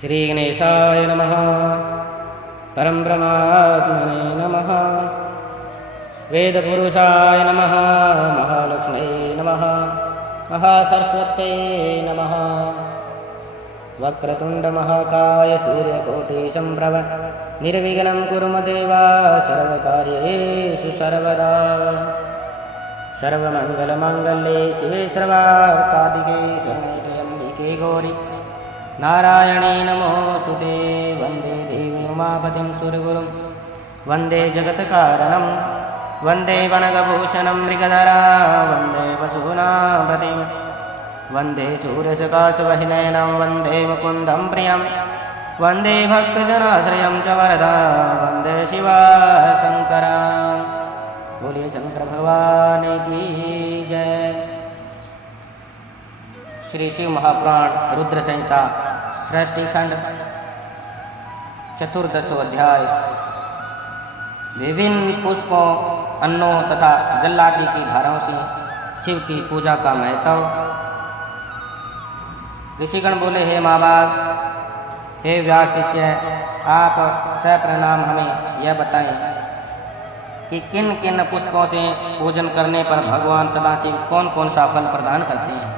श्रीगणेशाय नमः। परब्रह्मात्मने नमः। वेदपुरुषाय नमः। महालक्ष्म्यै नमः। महासरस्वत्यै नमः। वक्रतुण्डमहाकाय सूर्यकोटिसम्प्रभ निर्विघ्नं कुरु देव सर्वकार्येषु सर्वदा। सर्वमङ्गलमाङ्गल्ये शिवे सर्वार्थसाधिके शरण्ये गौरी नारायणे नमोस्तुते। वन्दे देवी उमापतिं सुरगुरुं वन्दे जगत्कारणं वन्दे वनगभूषणं मृगधरा वन्दे वसूनापतिं वन्दे सूर्यसकाशवहिनयनं वन्दे मुकुन्दं प्रियं वन्दे भक्तजनाश्रयं च वरदा वन्दे शिवशङ्करा। बोलिए शंकर भगवान की जय। श्री शिव महापुराण रुद्र संहिता सृष्टि खंड 14वां अध्याय। विभिन्न पुष्पों, अन्नों तथा जल्लादि की धाराओं से शिव की पूजा का महत्व। ऋषिगण बोले, हे महाभाग, हे व्यास शिष्य, आप सप्रणाम हमें यह बताएं कि किन किन पुष्पों से पूजन करने पर भगवान सदाशिव कौन कौन सा फल प्रदान करते हैं।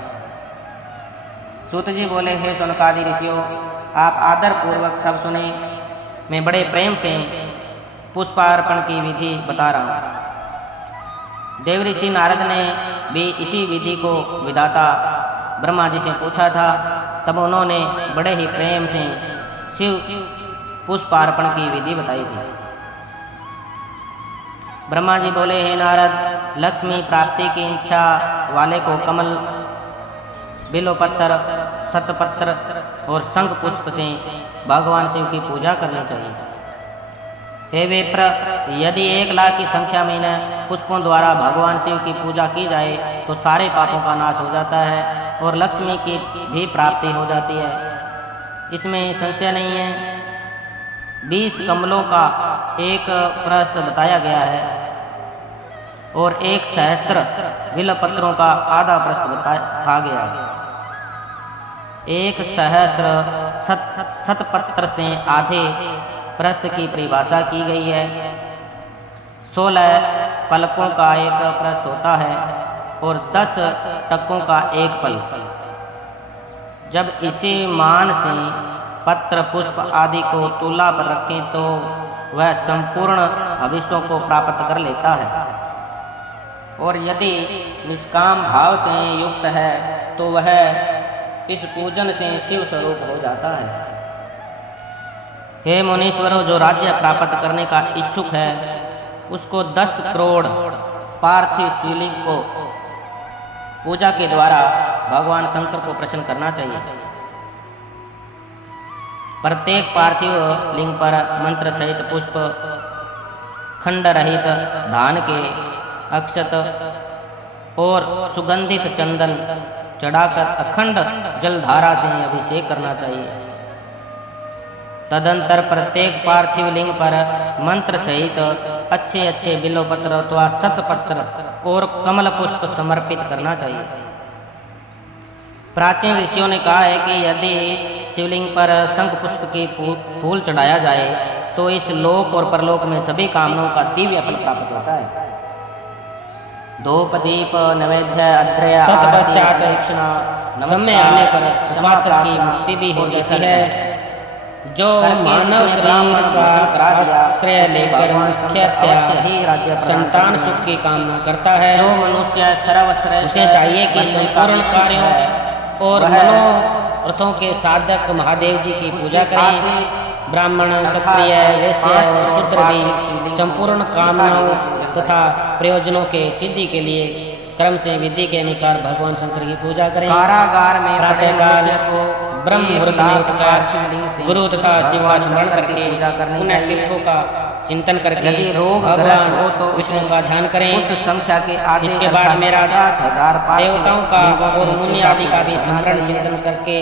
सूत जी बोले, हे शौनकादि ऋषियों, आप आदर पूर्वक सब सुने। मैं बड़े प्रेम से पुष्पार्पण की विधि बता रहा हूँ। देव ऋषि नारद ने भी इसी विधि को विधाता ब्रह्मा जी से पूछा था। तब उन्होंने बड़े ही प्रेम से शिव पुष्पार्पण की विधि बताई थी। ब्रह्मा जी बोले, हे नारद, लक्ष्मी प्राप्ति की इच्छा वाले को कमल, बिल्वपत्र, शतपत्र और शंख पुष्प से भगवान शिव की पूजा करनी चाहिए। हे विप्र, यदि 1 लाख की संख्या में इन पुष्पों द्वारा भगवान शिव की पूजा की जाए तो सारे पापों का नाश हो जाता है और लक्ष्मी की भी प्राप्ति हो जाती है। इसमें संशय नहीं है। 20 कमलों का एक प्रस्थ बताया गया है और 1 सहस्त्र बिल्वपत्रों का आधा प्रस्थ कहा गया है। 1 सहस्त्र शतपत्र से आधे प्रस्थ की परिभाषा की गई है। 16 पलकों का एक प्रस्थ होता है और 10 टकों का एक पल। जब इसी मान से पत्र, पुष्प आदि को तुला पर रखें तो वह संपूर्ण अभिष्टों को प्राप्त कर लेता है, और यदि निष्काम भाव से युक्त है तो वह इस पूजन से शिव स्वरूप हो जाता है। हे मुनीश्वरों, जो राज्य प्राप्त करने का इच्छुक है उसको 10 करोड़ पार्थिव शिवलिंग को पूजा के द्वारा भगवान शंकर को प्रसन्न करना चाहिए। प्रत्येक पार्थिव लिंग पर मंत्र सहित पुष्प, खंड रहित धान के अक्षत और सुगंधित चंदन चढ़ाकर अखंड जलधारा से अभिषेक करना चाहिए। तदंतर प्रत्येक पार्थिव लिंग पर मंत्र सहित अच्छे अच्छे बिल्वपत्र अथवा शतपत्र और कमल पुष्प समर्पित करना चाहिए। प्राचीन ऋषियों ने कहा है कि यदि शिवलिंग पर शंख पुष्प की फूल चढ़ाया जाए तो इस लोक और परलोक में सभी कामनाओं का दिव्य फल प्राप्त होता है। धूप, दीप, नैवेद्य, अद्रय, तत्पश्चात दक्षिणा समय आने पर उपासक की मुक्ति भी हो जाती है। जो मानव शरीर का आश्रय लेकर मुख्यतः संतान सुख की कामना करता है, जो मनुष्य सर्वश्रेष्ठ, उसे चाहिए कि संपूर्ण कार्यों और मनोरथों के साधक महादेव जी की पूजा करें। ब्राह्मण, क्षत्रिय, वैश्य और शूद्र भी संपूर्ण कामनाओं तथा प्रयोजनों के सिद्धि के लिए क्रम से विधि के अनुसार भगवान शंकर की पूजा करें। कारागार में प्रातःकाल ब्रह्म मुहूर्त में उठकर गुरु तथा शिव का स्मरण करके उन्हें तीर्थों का चिंतन करके भगवान विष्णु का ध्यान करें। उस संख्या के आगे इसके बाद मेरा देवताओं का और मुनि आदि का भी स्मरण चिंतन करके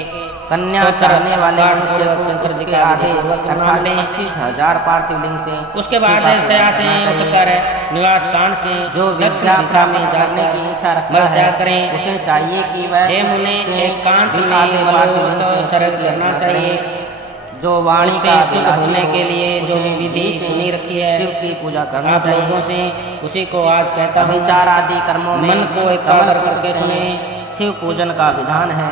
कन्या चढ़ने वाले शंकर जी के आधे 25,000 पार्थिव लिंग से, उसके बाद शया से उठकर निवास स्थान से जो दक्षिण दिशा में जाने की इच्छा रखता है करें, उसे चाहिए कि वह एकांत में सरल करना चाहिए। जो वाणी उससे का शुद्ध होने के लिए जो विधि सुनी रखी है शिव की पूजा करनी आप लोगों चाहिए। से उसी को आज कहता हूँ। विचार आदि कर्मों में मन को एकाग्र करके सुने। शिव पूजन का विधान है।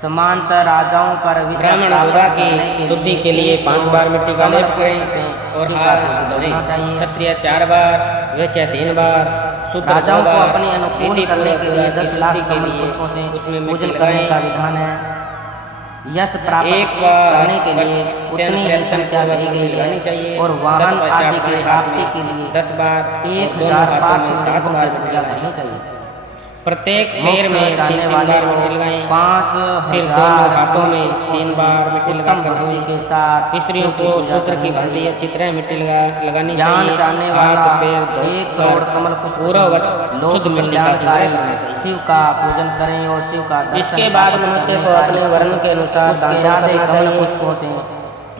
समांतर राजाओं पर ब्राह्मण होगा की शुद्धि के लिए 5 बार मिट्टी का लेप करें और हाथ धोएं। क्षत्रिय 4 बार, वैश्य 3 बार, शुद्ध राजाओं को 2 बार, अपने अनुकूल विधि करने के लिए 10 लाख शुद्धि के कमल लिए पुष्पों से उसमें मिट्टी पूजन करने का लगाएं। विधान है। यश प्राप्त एक बार करने के लिए उतनी ही संख्या ली गई लगानी है चाहिए और वाहन तत्पश्चात आदि की अपने हाथ प्राप्ति में के लिए 10 बार, 1000 हाथों में 7 7 बार पूजा करनी चाहिए। प्रत्येक पैर में 3 बार मिट्टी लगाएं। 5,000 फिर दोनों हाथों में 3 बार मिट्टी लगाकर भक्ति धोएं। के साथ स्त्रियों को सूत्र की भांति अच्छी तरह मिट्टी लगानी ज्ञान चाहिए। जानने हाथ वाला पैर 1 करोड़ कमल धोकर पुष्प पूर्ववत लोक शुद्ध मिट्टी का कल्याणकारी सिंगार करना चाहिए। शिव का पूजन करें और शिव का दर्शन इसके बाद मनुष्य को अपने वर्ण के अनुसार दान करना चाहिए। पुष्पों से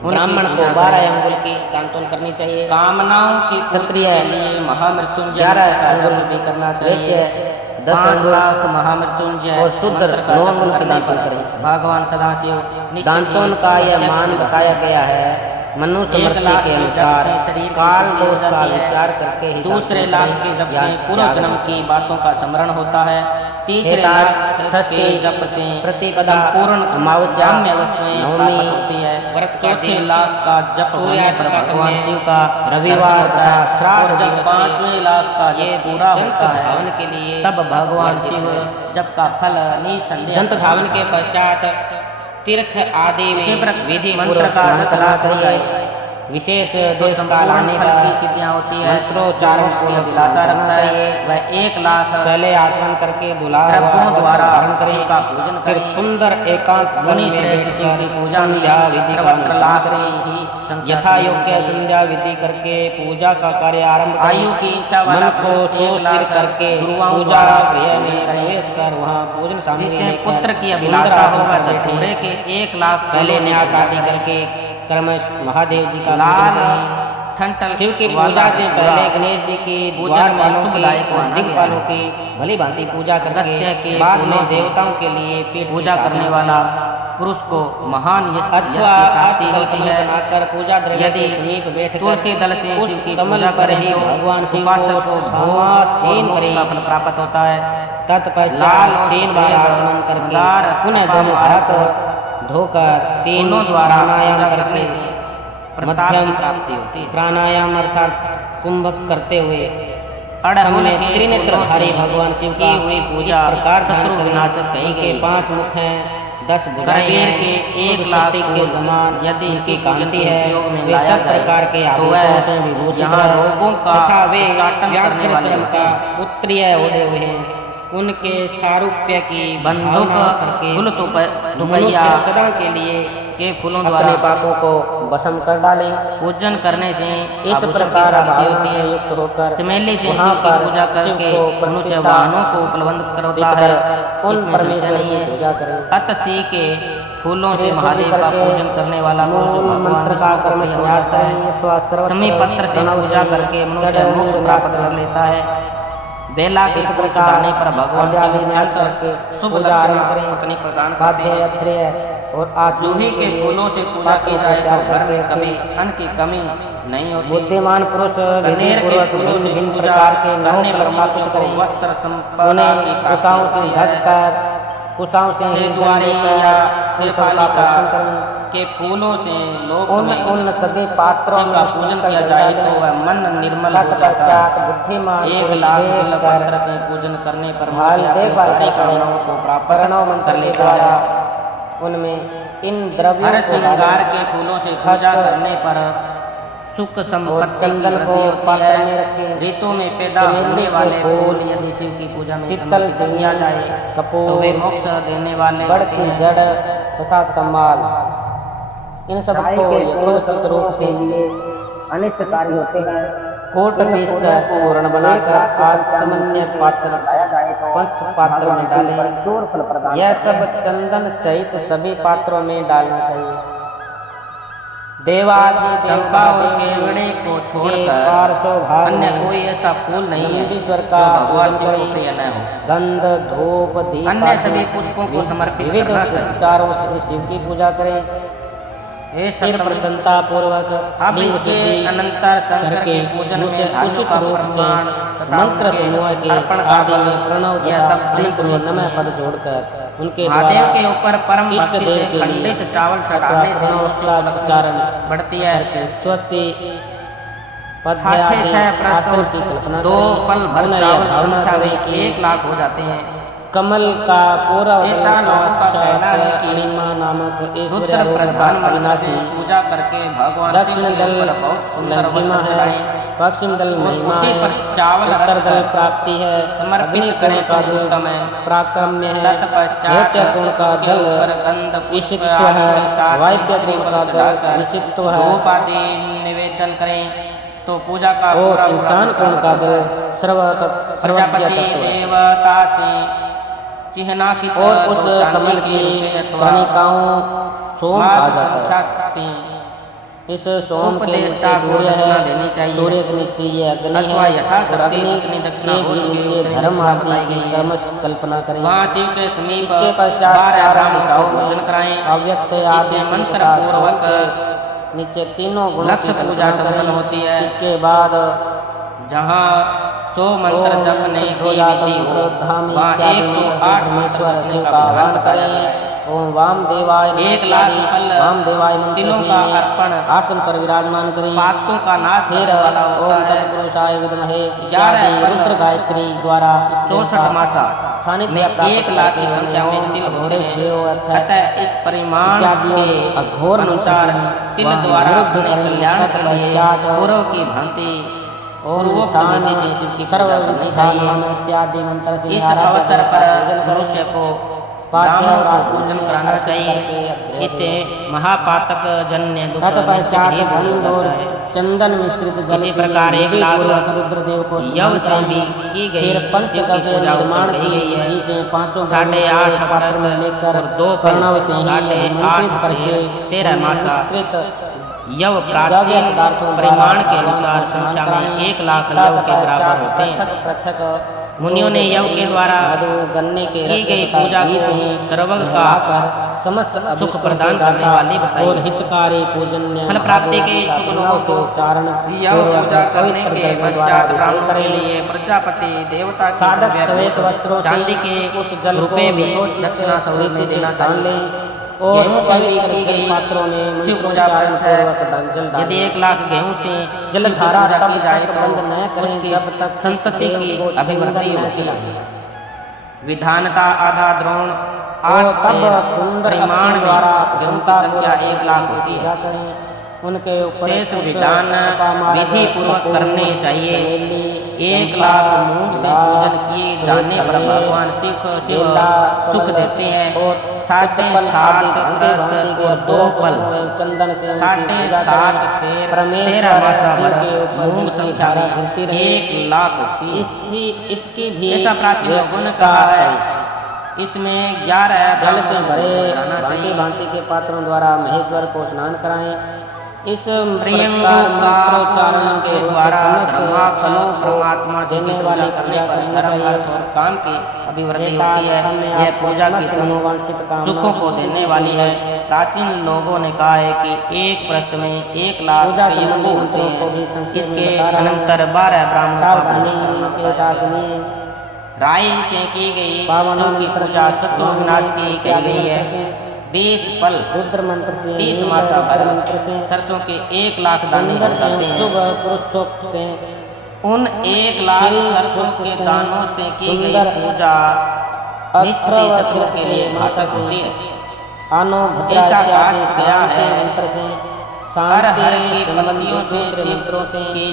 ब्राह्मण को 12 अंगुल की दान करनी चाहिए। कामनाओं की क्षत्रिय के लिए महामृत्युंजय 11 का अंगुल जप भी करना वैश्य चाहिए। 10 5 अंगुल लाख महामृत्युंजय और शुद्ध मंत्र का 9 जप अंगुल की करने दान पर करें। भगवान सदाशिव निश्चित दांतों ही का यह प्रत्यक्ष मान होगा। बताया गया है। मनुष्य 1 मृत्यु लाख के के अनुसार जप से शरीर की काल शुद्धि हो दोष का जाती है। विचार करके ही दूसरे दान लाख करें। के जप से या पूर्व त्याग जन्म करें। की बातों का स्मरण होता है। तीसरे हेताल, लाख के षष्ठी, जप से प्रतिपदा, संपूर्ण अमावस्या, काम्य वस्तुएं नवमी, प्राप्त होती है। व्रत का चौथे दिन, लाख का जप होने सूर्यास्त पर का भगवान समय, शिव का रविवार दर्शन होता है। तथा श्राद्ध और जब दिवस से 5वें लाख का ये जप पूरा दंत होता है धावन के लिए तब भगवान वर्जित शिव है। जप का फल निसंदेह दंत धावन के पश्चात तीर्थ आदि उसी पर में विधि मंत्र पूर्वक का स्नान 10 करना लाख हो चाहिए। जाए विशेष तो देश काल संपूर्ण आने फल का की सिद्धियां होती है। मंत्रोच्चारण की पूर्वक अभिलाषा स्नान रखता करना है चाहिए। वह 1 लाख पहले आचमन करके दुल्हा द्रव्यों वस्त्र द्वारा धारण शिव का करें। पूजन फिर करें। सुंदर एकांत स्थल मुनि में श्रेष्ठ शिव की बैठकर पूजा में संध्या विधि का सर्वत्र अनुष्ठान लाख करें। ही संख्या यथा से योग्य चाहिए। संध्या विधि करके पूजा का कार्य आरंभ करें। आयु की इच्छा वाला मन को पुरुष 1 स्थिर लाख करके गुरुओं पूजा द्वारा गृह पूजन में करें। प्रवेश कर वहाँ भोजन सामग्री जिससे लेकर पुत्र की सुंदर अभिलाषा आसन होगा पर तो बैठें। घोड़े के 1 लाख पहले फूलों से न्यास पूजा आदि करें। करके क्रमश महादेव जी का पूजन लाल करें। ठंटल शिव की वाला पूजा से पूरा पहले गणेश जी की पूजन में द्वारपालों की शुभदायक और माना दिक्पालों गया की भली भांति पूजा अगस्त्य करके के बाद फूलों में से देवताओं के लिए पीठ की पूजा स्थापना करने करें। वाला पुरुष को महान यश अथवा की प्राप्ति अष्टदल होती कमल है। बनाकर पूजा द्रव्य यदि के समीप बैठकर तुलसी दल से उस शिव की कमल पूजा पर करें ही तो भगवान शिव उपासक को को समासीन मोक्ष करें। का फल प्राप्त होता है। तत्पश्चात लाल और 3 बार सफेद आचमन करके मंदार पुनः अथवा दोनों हाथ धोकर 3 फूलों द्वारा प्राणायाम पूजा करके करने से प्रताप मध्यम की प्राप्ति होती है। प्राणायाम अर्थात कुंभक करते हुए अड़हुल सामने के त्रिनेत्रधारी फूलों से भगवान शिव की का हुई इस पूजा प्रकार ध्यान शत्रु करें। विनाशक कही उनके गई। 5 मुख हैं, 10 भुजाएं करबेर हैं, के शुभ 1 लाख शक्ति के समान यदि उनकी इसी कांति पूजन है। के उपयोग में वे लाया सब जाए प्रकार के तो आभूषणों वह से विभूषित जहाँ है रोगों का तथा वे उच्चाटन करने वाले व्याघ्रचर्म होते का हैं। उत्तरीय ओढ़े हुए हैं। उनके सारूप्य की बंदूक भावना करके फूल मनुष्य दुपहिया सदा के लिए के फूलों अपने द्वारा पापों को भस्म कर डालें। पूजन करने से इस आभूषण की प्रकार प्राप्ति भावना होती से है। युक्त होकर चमेली से वहाँ शिव की पर पूजा शिव करके को मनुष्य प्रतिष्ठा वाहनों को उपलब्ध करता है। कर उन इसमें परमेश्वर संशय की नहीं पूजा है। करें। अतसी के फूलों से श्री महादेव का करके पूजन करने वाला पुरुष मूल भगवान मंत्र विष्णु का को कर्म प्रिय हो संन्यास जाता है। करें अथवा सर्वत्र समी पत्र से प्रणव पूजा से करके मनुष्य सदैव मोक्ष निवास प्राप्त कर करें। लेता है। बेला के इस फूल प्रकार चढ़ाने पर भगवान शिव अध्यात्म अत्यंत करके शुभ पूजा आरंभ लक्षण करें। पत्नी प्रदान करते पाध्य हैं। अत्रेय और आचमन जूही के लिए फूलों से पूजा पात्रों की को जाए तैयार तो घर में करके कभी अन्न की कमी नहीं होती। बुद्धिमान पुरुष विधि कनेर के पूर्वक फूलों से भिन्न पूजा प्रकार के नौ करने पर फल मनुष्य स्थापित को करें। वस्त्र संपदा उन्हें की कुशाओं प्राप्ति से होती है। ढककर कुशाओं से सेतुआरी या शेफालिका के फूलों से लोक में उन सभी पात्रों शिव का पूजन किया जाए तो वह मन निर्मल हो जाता है। बुद्धिमान 1 लाख बिल्वपत्र से पूजन करने पर मनुष्य अपने सभी कामनाओं को प्राप्त प्रणव कर मंत्र के लेता द्वारा है। उनमें इन द्रव्यों हर को श्रृंगार के फूलों से पूजा करने पर सुख संपत्ति की चंदन को वृद्धि होती पात्र में है। रखें। ऋतु में पैदा चमेली होने के वाले फूल, फूल यदि शिव की पूजा में शीतल समर्पित किया चंदन, जाए कपूर, तो वे मोक्ष देने वाले बड़ होते की हैं। जड़ तथा तमाल इन सबको यथोचित रूप से अनिष्टकारी होते हैं। कोट पीस कर पूर्ण बनाकर आचमन्य पात्र पंच पात्र में डालें। यह सब चंदन सहित सभी पात्रों में डालना चाहिए। देवाधिदेव चंपा और महादेव केवड़े को के छोड़कर पार्श्व भाग अन्य में कोई ऐसा फूल नहीं है नंदीश्वर जो का भगवान पूजन शिव को करें। प्रिय न हो। गंध धूप दीप अन्य आदि सभी पुष्पों को समर्पित विविध करना चाहिए। उपचारों से शिव की पूजा करें। ये फिर सब प्रसन्नता पूर्वक अब लिंग इसके शुद्धि अनंतर शंकर करके के पूजन उसे में धान्यों उचित का रूप से प्रमाण तथा मंत्र उनके समूह के अर्पण का आदि में फल, प्रणव यह तथा सब अंत में श्री नमः पद जोड़कर उनके महादेव द्वारा के ऊपर परम इष्ट भक्ति देव से के लिए खंडित चावल अथवा चढ़ाने से प्रणव मनुष्य का की उच्चारण लक्ष्मी बढ़ती है। करके स्वस्ति पद्य साढ़े आदि छह आसन की प्रस्तुत कल्पना 2 करें। पल भर पुनः चावल यह भावना संख्या करें में कि 1 लाख हो जाते हैं। कमल का पूरा ऐसा लोगों का कहना है कि अणिमा नामक रुद्र ऐश्वर्य प्रधान मंत्र अविनाशी से पूजा करके भगवान शिव दक्षिण के दल ऊपर बहुत सुंदर लघिमा वस्त्र है, चढ़ाएं पश्चिम दल और महिमा उसी है, पर चावल उत्तर रख दल कर प्राप्ति है, समर्पित अग्नि करें कोण का तो दल उत्तम है। प्राक्रम्य है, तत्पश्चात दैत्य कोण का उसके दल ऊपर गंध पुष्प विषिक्त आदि है, के साथ वायव्य कोण श्रीफल का दल चढ़ाकर विषिक्त है धूप आदि निवेदन करें तो पूजा का और पूरा इंसान कोण का दल सर्वज्ञ प्रजापति तत्व है। देवता से चिह्नांकित और उस तो चांदी कमल के की रुपये अथवा कणिकाओं सोम मास कहा जाता संख्या है। से इस सोम के उपदेष्टा नीचे को सूर्य दक्षिणा है, देनी चाहिए। सूर्य के नीचे ये अग्नि अथवा है यथाशक्ति और अग्नि उतनी दक्षिणा के हो भी सके नीचे उतनी धर्म दक्षिणा आदि बताई की गई है। कर्मश कल्पना करें। वहाँ शिव के समीप इसके पश्चात 12 ब्राह्मणों का चार पूजन कराएं। अव्यक्त इससे आदि मंत्र तथा पूर्वक सोम के नीचे तीनों गुणों लक्ष्य की पूजा कल्पना संपन्न करें। होती है। इसके बाद जहाँ 100 मंत्र जपने की विधि हो वहाँ 108 मंत्र जपने का विधान बताया गया है। ओम वाम देवाय 1 लाख फल वाम देवाय मंत्र तिलों से का अर्पण आसन पर विराजमान करें। पातकों का नाश फिर करने वाला होता ओम है। तत्पुरुषाय विद्महे 11 इत्यादि रुद्र गायत्री द्वारा 64 मासा सानिध्य में प्राप्त 1 लाख की करके संख्या में ओम तिल होते अघोरे देव हैं। अर्थात अतः इस परिमाण इत्यादियों के अघोर अनुसार मंत्र तिल से द्वारा विरुद्ध अपने करें। कल्याण के लिए तत्पश्चात पूर्व की भांति ओम पूर्वोक्त शान विधि से शिव की पूजा करनी चाहिए। इत्यादि मंत्र से इस आराधना अवसर करें। पर मनुष्य को ब्राह्मणों का पूजन कराना अर्पित चाहिए। करके इससे महापातक जन्य दुख तत्पश्चात निश्चित ही दूर गंध हो और जाता है। चंदन मिश्रित जल इसी से प्रकार 1 लाख विधिपूर्वक रुद्रदेव को यव से स्नान भी कराएं। की गई फिर शिव की पंचगव्य पूजा निर्माण उत्तम की गई है। विधि से 5 8.5 पात्र में लेकर और 2 प्रणव से ही 8.5 अभिमंत्रित से करके 13 मासा मिश्रित यव गव्य प्राचीन पदार्थों परिमाण के द्वारा अनुसार भगवान को संख्या स्नान में कराएं। 1 लाख यव के बराबर होते हैं। पृथक पृथक मुनियों ने यव के द्वारा मधु गन्ने के की रस गई तथा पूजा घी को से सर्वज्ञ मिलाकर समस्त सुख अभिष्टों प्रदान को करने दाता वाली बताई। और हितकारी पूजन्य फल प्राप्ति के इच्छुक लोगों को उच्चारण यव पूजा करने पवित्र के करने द्वारा पश्चात ब्राह्मणों के करें। लिए प्रजापति देवता की साधक द्रव्य श्वेत वस्त्रों से चांदी के उस जल को रुपये भी यथोचित दक्षिणा स्वरूप में रीति से देना छान चाहिए। लें और गेहूं से भी पवित्र की जल गई पात्रों में शिव पूजा मंत्रोच्चारण प्रस्त है। पूर्वक जल डालें। यदि 1 लाख गेहूं से जलधारा शिव की पूजा तब की जाए तक बंद न तो करें उसकी जब तक संतति देव की को अभिवृद्धि चंदन न होती है। चढ़ाएं। विधानता आधा द्रोण और 8 तब से सुंदर परिमाण अक्षर में द्वारा गेहूं की संख्या 1 लाख होती है। उनके ऊपर शेष कुश, विधान अपामार्ग, विधि पूर्वक कपूर, करने चाहिए। चमेली, 1 चंपा, लाख मूंग से गुलाब, पूजन किए जाने पर सूरजकमल, भगवान शिव बेला, सुख कमल देते हैं। और 7 पल 7 आदि प्रस्त भांति के और 2 पल चंदन से उनकी 7 पूजा करें। शेर परमेश्वर 13 मासा शिव भर के ऊपर मूंग जिनकी संख्या धारा में गिरती रहे। 1 लाख होती है। इसकी भी ऐसा प्राचीन लोगों ने व्यवस्था कहा है। है। इसमें 11 जल से भरे कराना भांति चाहिए। भांति के पात्रों द्वारा महेश्वर को स्नान कराएं। इस प्रियंगों प्रकार का मंत्रोच्चारण के पूर्वक द्वारा समस्त धर्माक्ष फलों को परमात्मा से देने पूजा वाली करने क्रिया पर करनी धर्म चाहिए। अर्थ और काम की अभिवृद्धि एकाध होती है। में यह आपको पूजा की समस्त मनोवांछित कामनाओं सुखों को की देने सिद्धि वाली होती है। है। प्राचीन लोगों ने कहा है कि एक प्रश्न में 1 लाख पूजा प्रियंगों संबंधी होते मंत्रों को भी हैं। संक्षेप में इसके बता रहा हूं। अनंतर 12 ब्राह्मणों का सावधानी पूजन करना के होता है। साथ सुनिए। राई से की गई पावन शिव की मंत्र पूजा से, शत्रु विनाश की गई है। 20 पल रुद्र मंत्र से, 30 नील मासा रुद्र मंत्र से, सरसों के 1 लाख दाने सुंदर हो जाते हैं। शुभ पुरुषोक्त से, उन 1 लाख श्री सरसों सूक्त के से, दानों से की गई सुंदर पूजा अथर्व नित्य शत्रु शीर्ष के के लिए मंत्र घातक से, होती है। आनो भद्रा ऐसा इत्यादि कहा गया शांति है। मंत्र से, हर हर शांति की संबंधी पत्तियों से दूसरे शिव मंत्रों से, की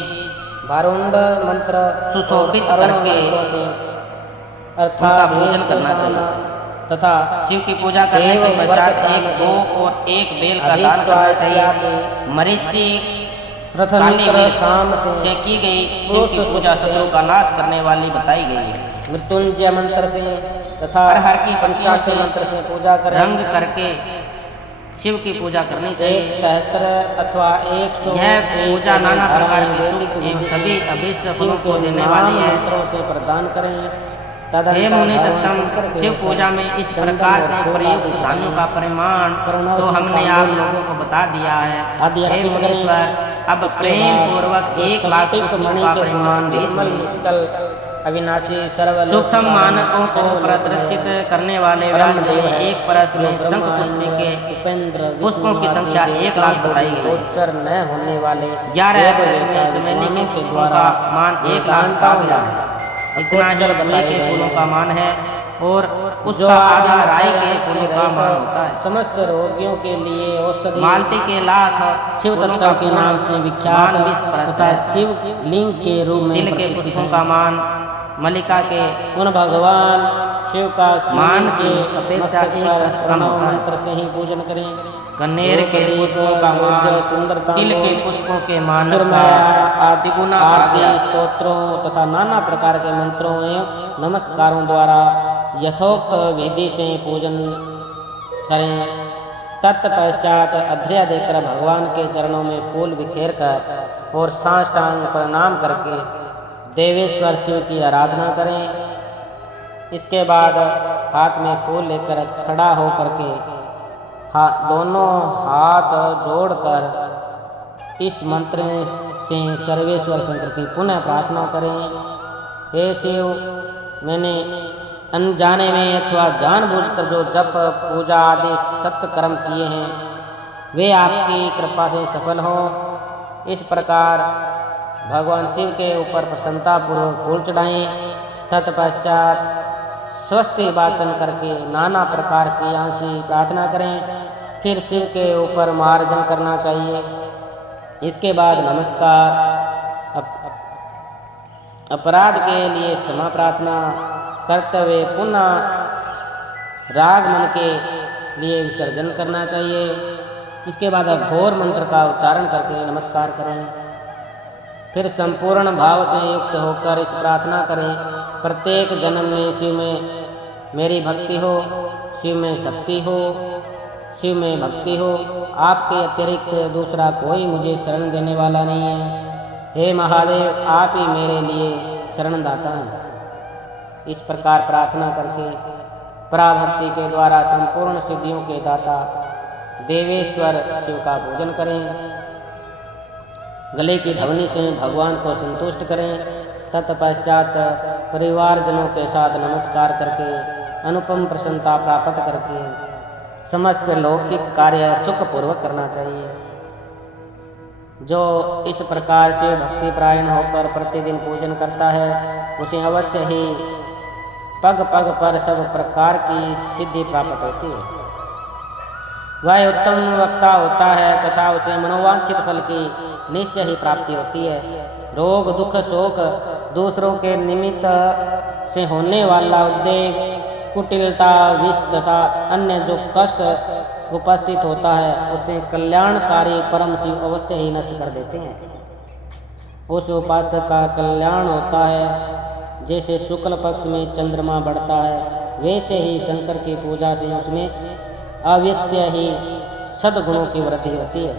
भारुंड मंत्र सुशोभित और अरुण करके मंत्रों से उनका अर्थात पूजन करना चाहिए। तथा शिव की पूजा करने के पश्चात 1 गौ और 1 बेल का दान करना चाहिए। मरीची काली मिर्च शाम से की गई शिव की पूजा शत्रु का नाश करने वाली बताई गई है। मृत्युंजय मंत्र से तथा हर हर की पत्तियों पंचाक्षर से मंत्र से पूजा करें। रंग करके शिव की पूजा करनी चाहिए। 1 सहस्त्र अथवा 100 यह पूजा नाना प्रकार की वैदिक सुख एवं विधि से सभी अभीष्ट शिव फलों को के देने नाम वाली है। मंत्रों से प्रदान करें। हे मुनि सत्तम, शिव पूजा में इस प्रकार से प्रयुक्त धान्यों का परिमाण तो हमने आप लोगों को बता दिया है। हे मुनीश्वर, अब प्रेम पूर्वक 1 लाख पुष्पों का परिमाण दीजिए। अविनाशी सर्वलोक सूक्ष्म मानकों को प्रदर्शित करने वाले ब्रह्मदेव एक परस्त में शंख पुष्प के पुष्पों की संख्या 1 लाख बताई गई। उत्तर न होने वाले 11 अप्रैल में चमेली के पुष्पों का मान 1 लाख का गया है। इतना ही गले के फूलों का मान है और उसका आधा राई के फूलों का मान होता है। समस्त रोगियों के लिए औषधि मालती के लाख शिव तत्व के नाम से विख्यात तथा शिव लिंग के रूप में तिल के पुष्पों का मान मल्लिका के उन भगवान शिव का मान मान की अपेक्षा प्रणव मंत्र से ही पूजन करें। कनेर के पुष्पों का मान सुंदरता तिल के पुष्पों के मान आदि गुना आदि स्तोत्रों तथा नाना प्रकार के मंत्रों एवं नमस्कारों द्वारा यथोक्त विधि से पूजन करें। तत्पश्चात अध्र्या देकर भगवान के चरणों में फूल बिखेर कर और साष्टांग प्रणाम करके देवेश्वर शिव की आराधना करें। इसके बाद हाथ में फूल लेकर खड़ा होकर के दोनों हाथ जोड़कर इस मंत्र से सर्वेश्वर शंकर से पुनः प्रार्थना करें। हे शिव, मैंने अनजाने में अथवा जानबूझकर जो जप पूजा आदि सत्कर्म किए हैं वे आपकी कृपा से सफल हो। इस प्रकार भगवान शिव के ऊपर प्रसन्नतापूर्वक फूल चढ़ाएं। तत्पश्चात स्वस्ति वाचन करके नाना प्रकार की आंसी प्रार्थना करें। फिर शिव के ऊपर मार्जन करना चाहिए। इसके बाद नमस्कार अपराध के लिए क्षमा प्रार्थना करते हुए पुनः राग मन के लिए विसर्जन करना चाहिए। इसके बाद घोर मंत्र का उच्चारण करके नमस्कार करें। फिर संपूर्ण भाव से युक्त होकर इस प्रार्थना करें, प्रत्येक जन्म में शिव में मेरी भक्ति हो, शिव में शक्ति हो, शिव में भक्ति हो। आपके अतिरिक्त दूसरा कोई मुझे शरण देने वाला नहीं है। हे महादेव, आप ही मेरे लिए शरणदाता हैं। इस प्रकार प्रार्थना करके पराभक्ति के द्वारा संपूर्ण सिद्धियों के दाता देवेश्वर शिव का पूजन करें। गले की ध्वनि से भगवान को संतुष्ट करें। तत्पश्चात परिवारजनों के साथ नमस्कार करके अनुपम प्रसन्नता प्राप्त करके समस्त लौकिक कार्य सुखपूर्वक करना चाहिए। जो इस प्रकार से भक्ति परायण होकर प्रतिदिन पूजन करता है उसे अवश्य ही पग पग पर सब प्रकार की सिद्धि प्राप्त होती है। वह उत्तम वक्ता होता है तथा उसे मनोवांछित फल की निश्चय ही प्राप्ति होती है। रोग दुख शोक दूसरों के निमित्त से होने वाला उद्वेग कुटिलता विष तथा अन्य जो कष्ट उपस्थित होता है उसे कल्याणकारी परम शिव अवश्य ही नष्ट कर देते हैं। उस उपासक का कल्याण होता है। जैसे शुक्ल पक्ष में चंद्रमा बढ़ता है वैसे ही शंकर की पूजा से उसमें अवश्य ही सद्गुणों की वृद्धि होती है।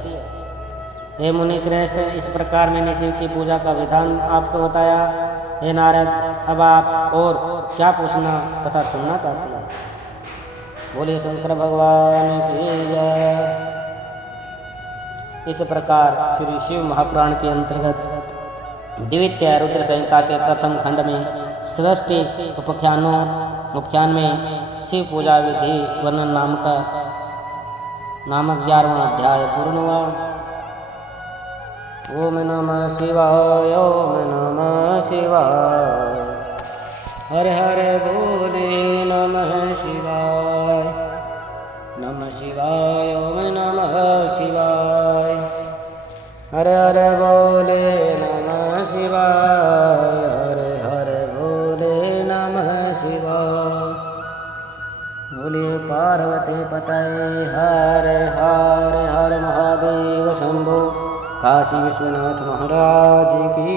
हे मुनि श्रेष्ठ, इस प्रकार मैंने शिव की पूजा का विधान आपको बताया। हे नारद, अब आप और क्या पूछना तथा सुनना चाहते हैं? बोलिए शंकर भगवान की जय। इस प्रकार श्री शिव महापुराण के अंतर्गत द्वितीय रुद्र संहिता के प्रथम खंड में सृष्टि उपाख्यान में शिव पूजा विधि वर्णन नामक 11वां अध्याय पूर्ण हुआ। ओम नमः शिवाय, ओम नमः शिवाय, हर हर बोले नमः शिवाय, नमः शिवाय, ओम नमः शिवाय, हर हर बोले नमः शिवाय, हर हर बोले नमः शिवाय। बोलिए पार्वती पतये हर हर हर महादेव शंभो। काशी विश्वनाथ महाराज की